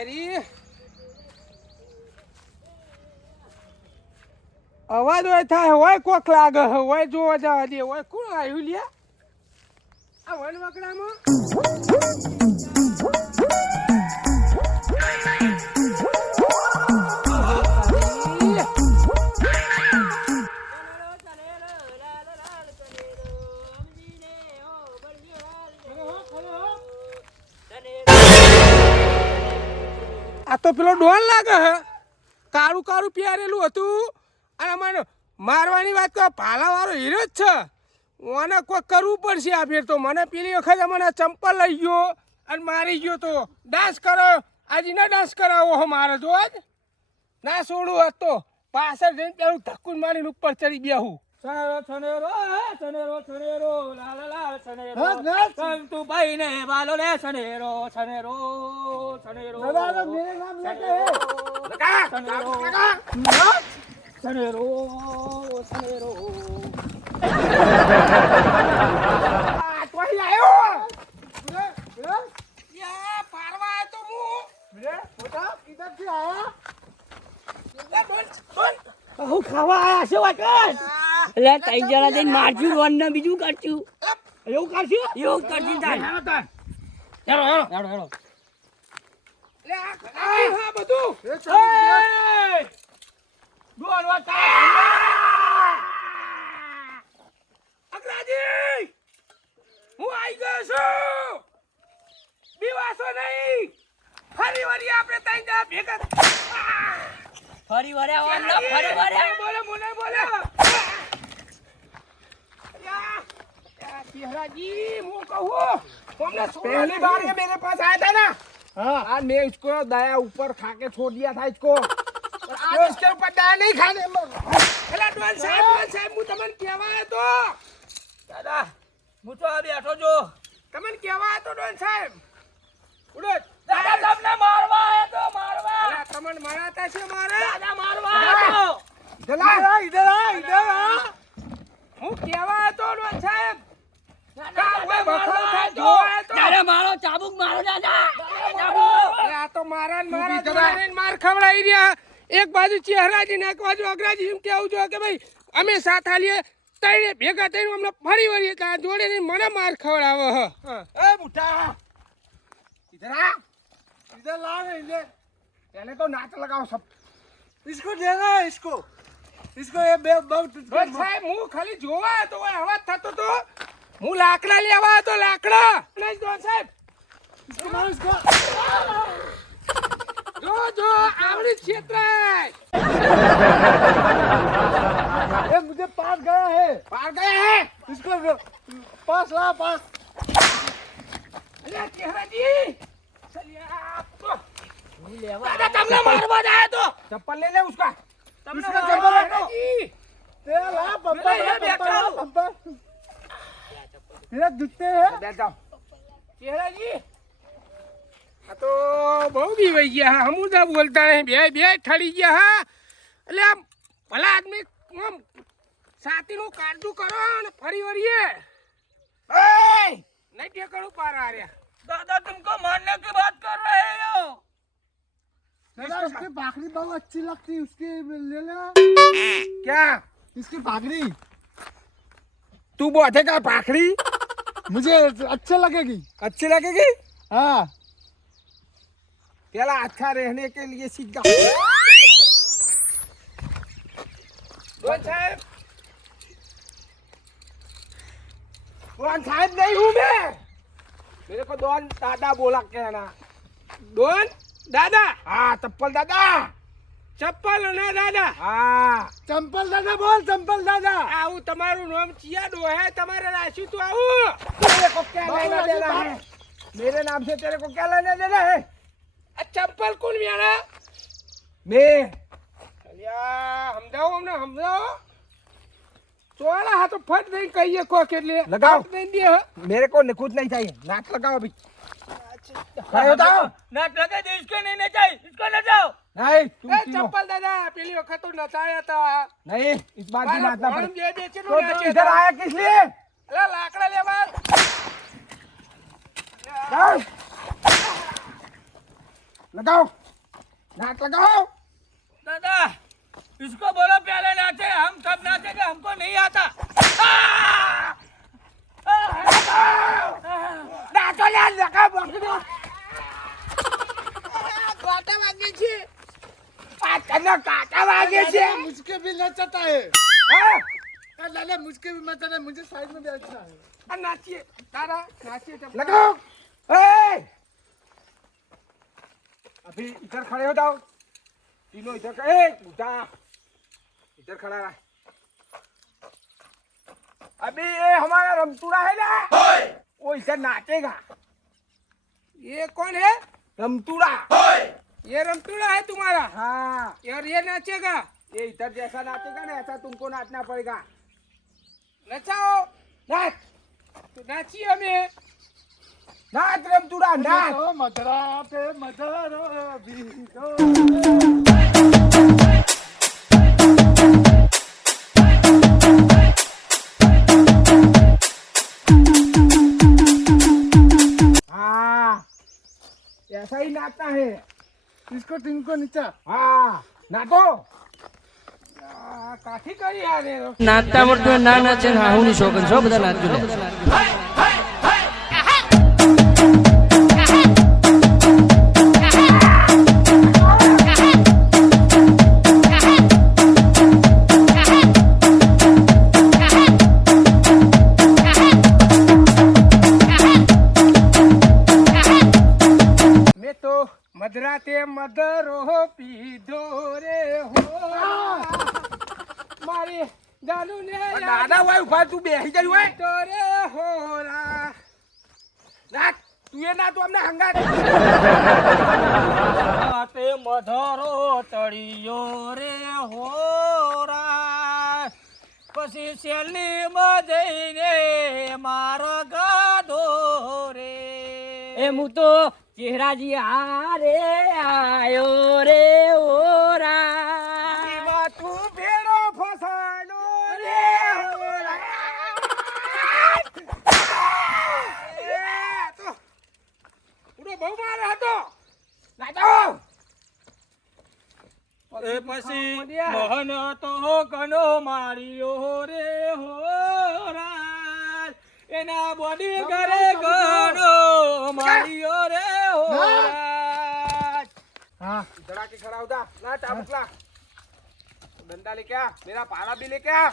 કેરી અવાજ હોય થાય હોય કોક લાગે હોય જોવા જવા દે હોય કોણ આવ્યું લ્યા આ વન વકડામાં આ તો પેલો ડોન લાગે હે કાળું કાળું પહેરેલું હતું અને મને મારવાની વાત કરો ભાલા વાળો હીરો જ છે મને કોઈ કરવું પડશે આ ફેર તો મને પેલી વખત મને ચંપલ લઈ ગયો અને મારી ગયો તો ડાન્સ કરો આજે ના ડાન્સ કરાવો હો મારે તો આજ ના છોડું હોત તો પાછળ જઈને પેલું ધક્કું મારીને ઉપર ચડી બેહું છનેરો છનેરો છનેરો છનેરો લાલ લાલ છનેરો સંતુ ભાઈ ને બાલો લે છનેરો છનેરો છનેરો દાદા મેરે નામ લેકે લગા છનેરો છનેરો છનેરો આ તોય આયો યા પારવા આયો તો હું बेटा किधर से आया હું ખાવા આયા છે વાકન એટલે ત્રણ જણા જઈને મારશું રોન ને બીજું કરશું એવું કરશું તાર હેરો લે આ બધું ડોન વાતા અગ્રાજી હું આવી ગયો છું બીવાસો નહીં ફરી વળી આપણે ત્રણ જણા ભેગા ફરી વળ્યા ઓન ના ફરી વળ્યા બોલે चेहराजी मुंह कहूँ हमने पहली बार ये मेरे पास आया था ना हाँ आज मैं इसको दया ऊपर खा के छोड़ दिया था इसको और आज इसके ऊपर दया नहीं खाने अरे डोन साहब मुझे तमन केवा है तो दादा मुझे अभी बैठो जो तमन केवा है तो डोन साहब उड़ो दादा तुमने मारवा है तो मारवा अरे तमन मारता है मारे दादा मारवा है तो इधर आ હું કેવા હતો ડોન સાહેબ મારો ચાબુક મારો દાદા આ તો મારા માર ખવડાવી રહ્યા એક બાજુ ચહેરાજી ને એક બાજુ અગ્રાજી એમ કેવું જોઈએ કે ભાઈ અમે સાથ આલીએ તઈને ભેગા થઈને અમને ફરી વળીએ કે આ જોડે ને મને માર ખવડાવો એ બુઠા इधर ला इधर पहले तो नाच लगाओ सब इसको देना है इसको ये बहुत સાહેબ હું ખાલી જોવા તો અવાજ થતો તો હું લાકડા લેવા તો લાકડા નહીં ડોન સાહેબ इसको मारो इसको જો આવડી ક્ષેત્ર ये मुझे पास गया है પાર ગયા હે इसको पास ला पास અરે ચહેરાજી ચલિયા તો દાદા તમને મારવા જાય તો ચપ્પલ ले ले उसका તમને इसका मारवा चप्पल है जी तेरा ला पंपा मैं ये देखा हूं। पंपा मेरा जूते है બેઠ જાઓ ચહેરાજી આ તો બહુ બી વઈ ગયા હમું તો બોલતા નહીં બે ઠડી ગયા હા એટલે આમ ભલા આદમી આમ સાતીનું કાળજું કરો ને ફરી વળીએ નહીં ઠેકાણું પાર આ રહ્યા દાદા તુમકો મારને की बात कर रहे हो दादा उसकी भाखड़ी बहुत अच्छी लगती है उसकी ले लेना क्या इसकी भाखड़ी तू बोलते का भाखड़ी मुझे अच्छे लगेगी अच्छी लगेगी हाँ पहला अच्छा रहने के लिए सीख जाओ डोन साहब नहीं हूँ मैं मेरे को डोन दादा बोला कहना डोन दादा हाँ चप्पल दादा चप्पल ना दादा हाँ चंपल दादा बोल चंपल दादा आऊ તમારું નામ ચિયાડો હે તમારે રાશી તો આવું तेरे को क्या लेना देना है मेरे नाम से तेरे को क्या लेना देना है चप्पल कौन मेरा मैं अलिया समझाओ हमने समझाओ तोड़ा हाथ तो फट नहीं कहिए को के लिए लगाओ नहीं दिए मेरे को कुछ नहीं चाहिए नाच लगाओ अभी खड़े हो जाओ નાટ લગાઈ દે इसको नहीं नचाई इसको नचाओ नहीं चप्पल दादा पहली वक्त तो नचाया था नहीं इस बार भी नाचना पड़ेगा तो इधर आया किस लिए अरे लाकड़ा ले बात लगाओ नाच लगाओ। दादा इसको बोलो पहले नाचे, हम सब नाचेंगे, हमको नहीं आता। नाचो यार लगाओ बकरी। काटा वागे छे। काटा काटा वागे छे। मुझके भी नचता है। हाँ लाला मुझके भी नचता है, मुझे साइड में बैठना है। नाचिए तारा नाचिए लगाओ। ए अभी इधर खड़े हो जाओ तीनों इधर का बूढ़ा इधर खड़ा रहा। अभी ये हमारा रमतुड़ा है ना वो इधर नाचेगा। ये कौन है? रमतुड़ा। ये रमतुड़ा है तुम्हारा? हाँ यार ये नाचेगा। ये इधर जैसा नाचेगा ना ऐसा तुमको नाचना पड़ेगा। नचाओ नाच तो नाचिए हमें। नाच रमतुड़ा नाच। मधुरा पे मधुरा भी दो। हाँ ऐसा ही नाचना है। इसको टिंको नीचा। हाँ नाचो। काठी करी यार ये तो। નાચતા મોટું ના નાચે ને હાહુની શોખન છો બધા નાચજો. मैं तो मधुराते मधुरो पीधो रे हो मारी जानू ने दादा भाई उभा तू बेही गई होय तो रे होरा नाच तू ये ना तो हमने हंगात તે મધરો તળિયો રે હોરા પછી શેલની જઈને મારો ગાધો રે એ હું તો ચહેરાજી હારે આયો રે ઓરા એમાં તું ભેડો ફસાણો રે હોરા એ તો ઉડો બહુ મારે હતો નાચો એ પછી મોહન તો કનો માર્યો રે હોરા એના બોડી કરે કનો માર્યો રે હોરા हाँ धड़ा के खड़ा होता ना चाबुकला डंडा लेके आ मेरा पाला भी लेके आ।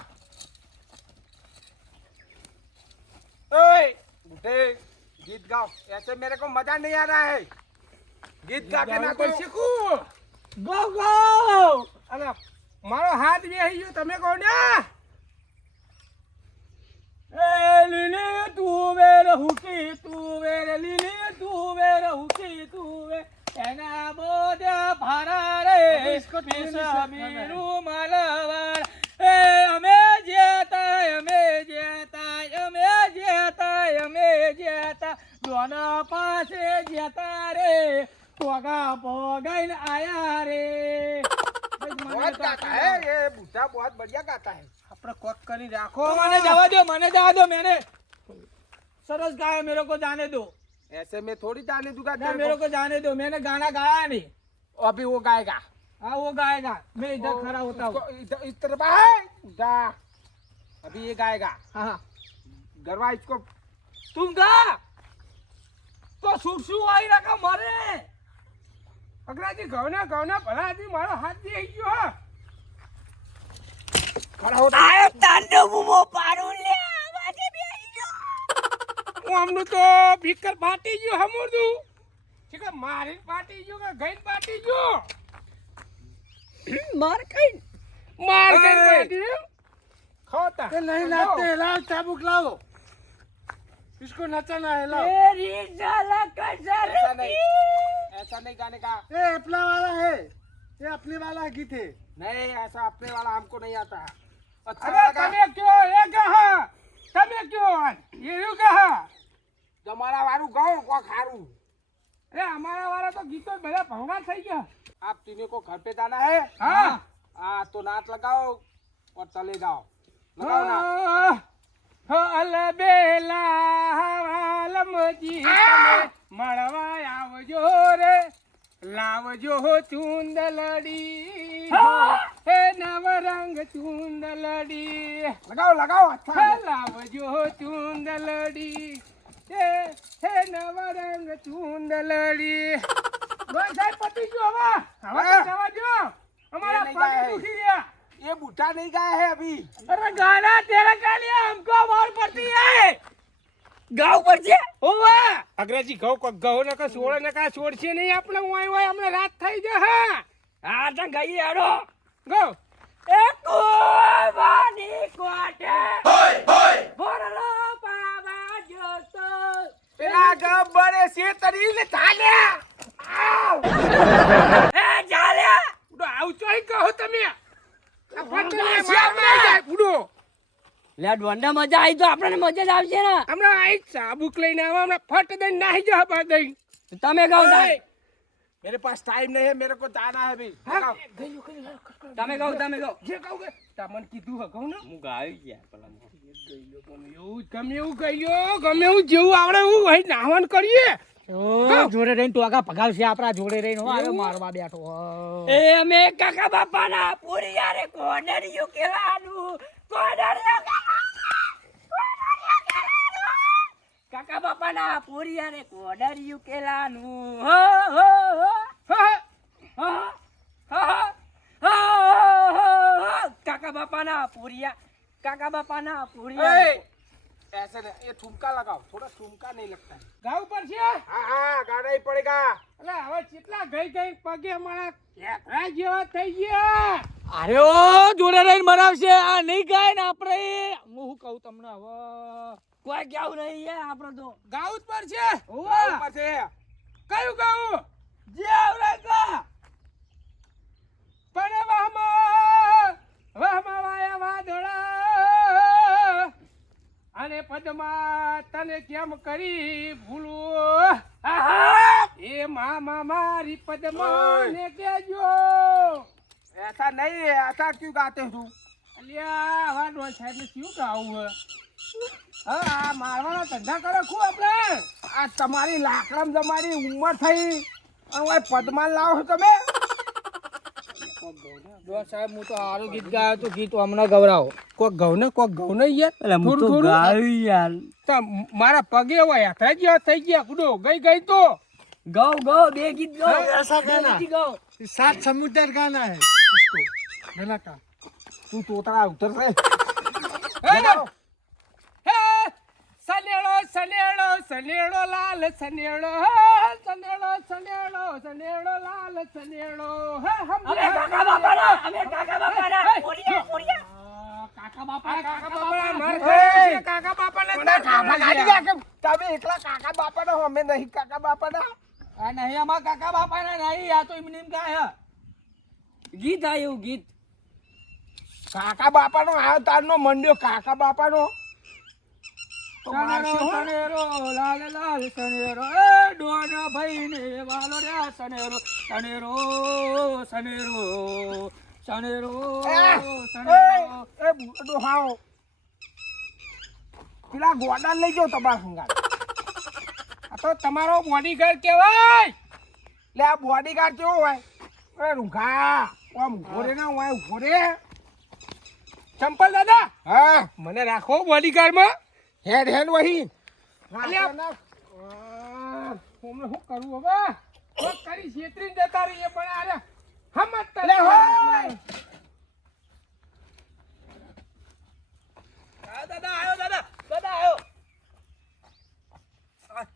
ओए बूढ़े गीत गाओ ऐसे मेरे को मजा नहीं आ रहा है। गीत गा के ना कोई सीखू गो गो अरे मारो हाथ में है यो तमे को ना ए લીલી તું વેર હુકી તું વેર લીલી તું વેર હુકી તું વે એના બોધે ભારા રે પીસમીરુ માલવાર એ અમે જેતા અમે જેતા અમે જેતા અમે જેતા દોના પાસે જેતા રે પોગા પોગાઈને આયા રે बहुत गाता है ये बूढ़ा बहुत बढ़िया गाता है। अपना कोक करी राखो મને જવા દો मैंने सरस गाया मेरे को जाने दो ऐसे में थोड़ी जाने दूंगा ना तेरे मेरे को। को जाने दो मैंने गाना गाया नहीं अभी वो गाएगा हाँ वो गाएगा मैं इधर खड़ा होता हूँ इसको इस तरफ है जा अभी ये गाएगा हाँ गरबा इसको तुम गा तो सुसु आई रखा मरे अगराजी गवना गवना भला जी मारो हाथ दे गयो खड़ा होता आए तांडव मुमो पारू ले आवाजे भी आई गयो હું હમનું તો ભીકર ફાટી ગયો હમુરદું ઠીક મારી ફાટી ગયો કે ગઈન ફાટી ગયો मार कहीं માર ગઈન ફાટી ખાતા ये नहीं नाचते, लाओ चाबुक लाओ। इसको नचाना है, लाओ। तेरी झलक ऐसा नहीं जरती ऐसा नहीं गाने का ये अपना वाला है, ये अपने वाला गीत है। नहीं ऐसा अपने वाला हमको नहीं आता है। अच्छा अरे તમે क्यों ये कहा તમે क्यों ये रू कहा તમારા વાળું ગાઓ કો ખારું अरे हमारा वाला तो गीतो बड़ा भंगा થઈ गया आप तीनों को घर पे जाना है हाँ हाँ तो नाच लगाओ और चले जाओ लगाओ नाच હલ બેલા વાલમજી તમે મળવા આવજો રે લાવજો હો ચુંદલડી હા. હે નવરંગ ચુંદલડી લગાવો લગાવો હે अच्छा લાવજો હો ચુંદલડી હે નવરંગ ચુંદલડી રોય સાહેબ પતી ગયો હવે તો જવા દો અમારા નહીં પગે જાય. દુખી રહ્યા ये बूढ़ा नहीं गाया है अभी अरे गाना तेरा का लिया हमको और पड़ती है ગાવ પડશે ओवा अंग्रेजी घઉં કો ઘઉં ને કા સોળ ને કા છોડ છે નહીં આપણે ઓય ઓય હમણે રાત થઈ જાય હા હા તો ગઈ હેડો ગો એ કુવાની કોટે હોય હોય ભરલો પાવા જોતો પેલા ગબ્બરે શેતરી ને ચાલ્યા આવ એ ચાલ્યા ઉડો આવ ચોઈ કહો તમે આ ફટને માર જાય ઉડો લે ડોંડા મજા આવી તો આપણને મજા જ આવશે ને હમણાં આઈ સાબુક લઈને આવા હમણાં ફટ દઈને નાહી જા બા દઈ તમે ગાવ ઓય. मेरे पास टाइम नहीं है मेरे को जाना है अभी હા તમે ગાવ તમે ગાવ જે કહું કે તમને કીધું હે કહું ને હું ગાવી ગયા પેલા એવું ગમે એવું કહીયો ગમે એવું જેવું આવડે એવું હોય નાહવાન કરીએ જોડે રહીને ટોકા ભગાવશે આપણા જોડે રહીને હો એવું? મારવા બેઠો એ અમે કાકા બાપાના પૂરી યારે કોડરિયું કેવાનું કોડરિયું કાકા બાપાના પૂરી યારે કોડરિયું કેલાનું હો હો હો હા હો હો હો કાકા બાપાના પૂરિયા કાકા બાપાના પૂરિયા ए, ऐसे नहीं ये ठुमका लगाओ थोड़ा ठुमका नहीं लगता है ગાવ પર છે हाँ हाँ गाना ही पड़ेगा એટલે હવે કેટલા ગઈ ગઈ પગે મારા હેકરા જેવા થઈ ગયા અરે ઓ જોડે રહીને મરાવશે આ નહીં ગાય ને આપણે હું શું કહું તમને હવે કોઈ કેવું નહીં યાર આપણે તો ગાવ જ પર છે गाँव पर से કયું ગાવું જે આવડે ગા પણ વહમાં વાયા વાદળા અને પદમાં તને કેમ કરી ભૂલું આહા એ મામા મારી પદમાં ઓય. ને કેજો ऐसा नहीं है ऐसा क्यों गाते हो तुम અલ્યા વાડો સાહેબ શું ગાવું હે હા આ મારવાના ધંધા કરે ખૂબ આપણે આ તમારી લાકડમ તમારી ઉંમર થઈ અને ઓય પદમાન લાવો છો તમે સાહેબ હું તો સારું ગીત ગાયો તો ગીત હમણાં ગવરાવો કોક ઘઉં ને યાર થોડું થોડું યાર તો મારા પગે હોય હેકરા જેવા થઈ ગયા કુડો ગઈ તો ગાઓ ગાઓ બે ગીત ગાઓ ऐसा બે गाना ગીત ગાઓ सात समुद्र गाना है इसको गाना का तू तोतरा उतर से હે સનેડો સનેડો સનેડો લાલ સનેડો સનેડો સનેડો સનેડો લાલ સનેડો હે અમે કાકા બાપાના પૂરિયા પૂરિયા કાકા બાપા માર એ! ખાય છે, કાકા બાપાને મને કાકા ગાડી દે કે તમે એકલા કાકા બાપાના હો અમે નહીં કાકા બાપાના આ નહીં અમાર કાકા બાપાના નહીં આ તો એમને એમ ગાય ગીત આયું ગીત કાકા બાપાનો આયો તારનો મંડ્યો કાકા બાપાનો તો સનેરો મારશે હો. સનેરો લાલ લાલ સનેરો એ ડોના ભાઈ ને વાલો રે સનેરો સનેરો સનેરો સનેરો સનેરો એ ડોહાઓ પેલા ગોડા લઈ જાઓ તમારા સંગાત આ તો તમારો બોડીગાર્ડ કહેવાય લે આ બોડીગાર્ડ કેવો હોય એ રૂંઘા આમ ઉભો રે ના હોય ઉભો રે ચંપલ દાદા હા મને રાખો બોડીગાર્ડમાં હેડ હેડ વહી અલ્યા. હું શું કરું હવે કોક કરી છેતરી જતા રહીએ પણ અરે હમત લે હોય દાદા આયો દાદા દાદા આયો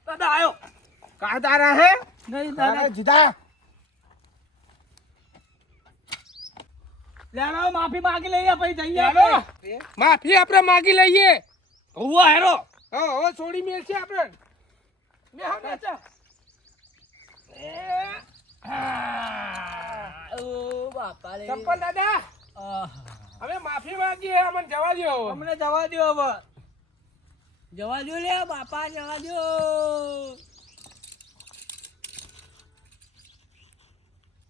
દાદા આયો कहा जा रहा है નહીં अरे દાદા जिदा લેનો માફી માંગી લઈએ પછી જઈએ ચાલો આપણે માફી આપણે માગી લઈએ હુવા હેરો હા હવે છોડી મેલ છે આપણે લે હા નાચા ઓ બાપા રે ચંપલ દાદા હવે માફી માંગીએ અમને જવા દો અમને જવા દો હવે જવા દો લે બાપા જવા દો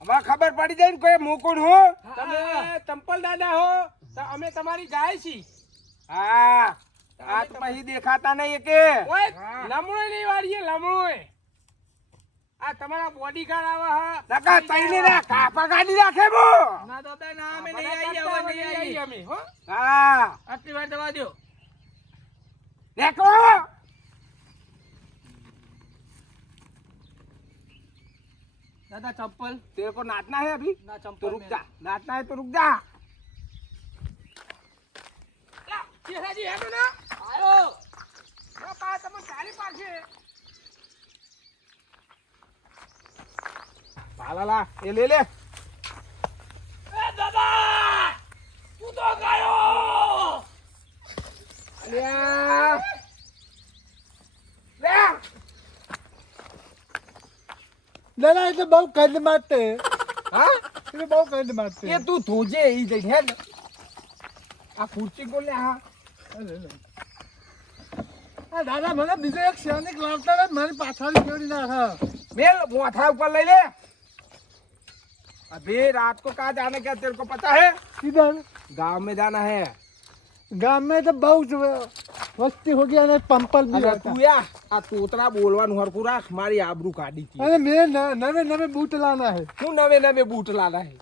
हमारा खबर पड़ी जाए कोई मुकुंद हो તમે ચંપલ દાદા હો તો અમે તમારી ગાય છી हाँ आज में ही देखाता नहीं है के ઓય લમણો નહીં વાળીએ લમણો આ આ તમારા બોડીગાર્ડ આવે હા નકા તઈને ના કાપા કાઢી રાખે બો ના તો બે ના અમે નહીં આવી હવે નહીં આવી અમે હો હા આટલી વાર દવા દો નેકો દાદા ચપ્પલ तेरे को नाचना है अभी ना तो चंपल रुक जा नाचना है तो रुक जा ચેહાજી હેડો ના આયો આ પા તમે ચાલી પાસે पाला ये ले ले એ દાદા તું તો ગયો अलिया ले ના એ તો બહુ કંદ મારતે हाँ એ તો બહુ કંદ મારતે ये तू तुझे ही देख है आ कुर्सी को ले हाँ આ દાદા મને બીજો એક સૈનિક લાવતા રહે મારી પાછળ છોડી નાખે मेल माथा ऊपर ले ले अभी रात को कहाँ जाने का तेरे को पता है किधर गांव में जाना है ગામ में तो બહુ જ વસ્તી હો ગયા અને પંપલ બી अरे હતા तू या आ तोतरा बोलવાનું हरकू राख मारी आबरू काढ़ी थी અને મેં નવે नवे बूट लाना है तू नवे नवे बूट लाना है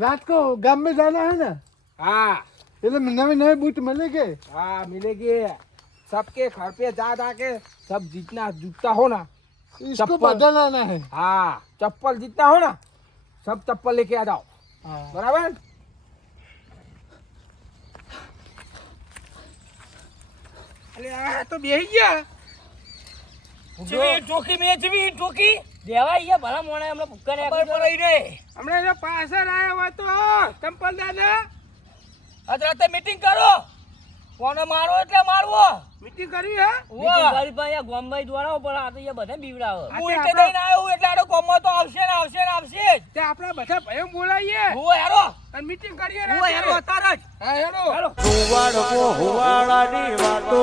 रात को गांव में जाना है ना हाँ એટલે નવે નવે बूट मिलेंगे हाँ मिलेगी सबके घर पे जा के सब जितना जूता हो ना इसको चप्पल। बदलाना है हाँ चप्पल जितना हो ना सब चप्पल लेके आ जाओ हाँ। बराबर અલે આ તો બેહી ગયા જીવી ટોકી મે જીવી ટોકી દેવા ઈ ભલા મોણે હમણાં ભૂક્કા ને ખબર પડી રે હમણાં જો પાછળ આવ્યો હોય તો ચંપલ દાદા આજ રાતે મીટિંગ કરો કોને મારો એટલે મારવો મીટિંગ કરવી હે મીટિંગ કરી પણ આ ગોમભાઈ દ્વારા પણ આ તો એ બધા બીવડાવે આ હું તે એટલે આપણો- દઈને આવ્યો એટલે આડો કોમમાં તો આવશે ને આવશે ને આવશે જ તે આપણે બધા ભાઈઓ બોલાવીએ હું હેરો અને મીટિંગ કરીએ હું હેરો રાત્રે. અતાર જ હા હેડો હેલો હુવાડકો હુવાડાની વાતો